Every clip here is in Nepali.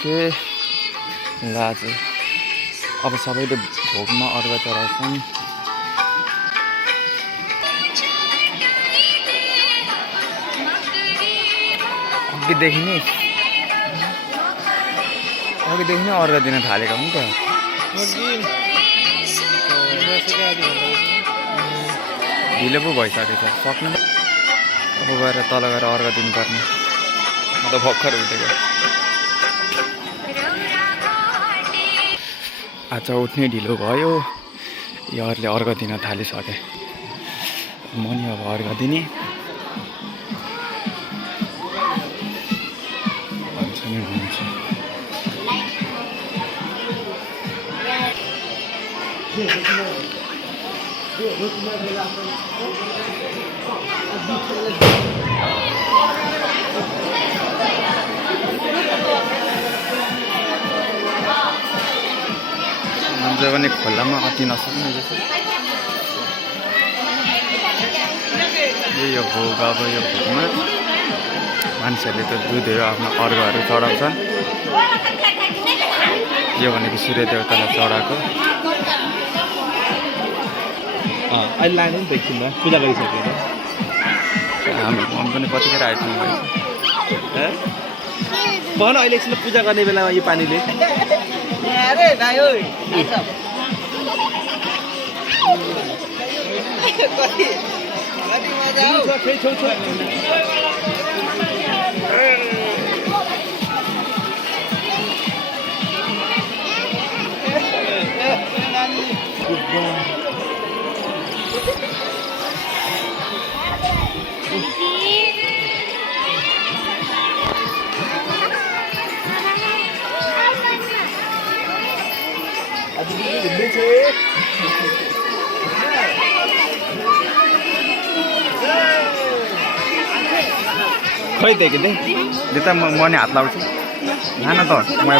के ल आज अब सबैले भोगमा अर्घ चढाउँछन्। अघिदेखि नै अर्घ दिन थालेको हो नि त। ढिलो पो भइसकेको छ, सक्नु अब गएर तल गएर अर्घ दिनुपर्ने। म त भर्खर उठेको। आज उठ्ने ढिलो भयो, यहरूले अर्घ दिन थालिसके। म नि अब अर्घ दिने भन्छ नि भन्छ। मान्छे पनि खोलामा अति नसक्ने जस्तो। यो भोग अब यो भोगमा मान्छेहरूले त दुधहरू आफ्नो अर्घहरू चढाउँछन्। यो भनेको सूर्य देवतालाई चढाएको। अहिले लानु नि त एकछिनमा पूजा गरिसकेर हाम्रो मम्मी पनि कतिखेर आइपुग्नु भएछ। भन अहिले एकछिन पूजा गर्ने बेलामा यो पानीले खै त म नि हात लाउँछु। न त म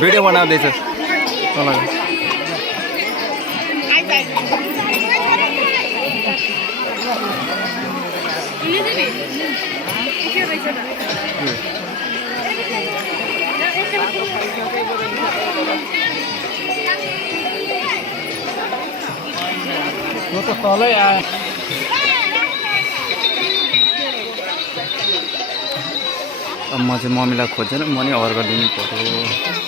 भिडियो बनाउँदैछु तल। म त तलै आयो। अब म चाहिँ मम्मीलाई खोजेर म नि अर्घ दिनु पर्यो।